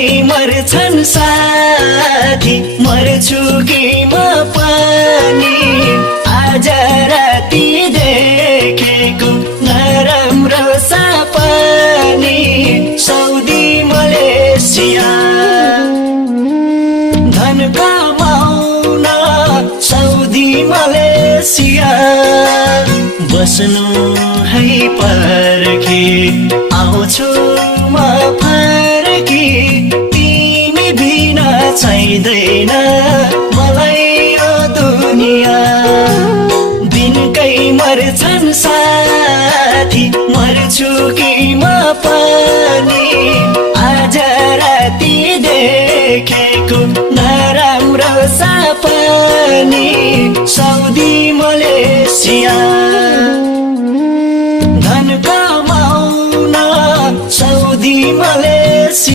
दिनकै मर्छन् साथी मर्छु कि म पनि आज राति देखेको नराम्रो सपनी साउदी मलेसिया धन कमाउन साउदी मलेसिया बस्नु है पर्खी आउँछु म फर्की तिमी बिना चाहिँदैन मलाई यो दुनिया दिनकै मर्छन् साथी मर्छु कि म पनि आज राति देखेको नराम्रो सपनी साउदी मलेसिया धन कमाउन साउदी मलेसिया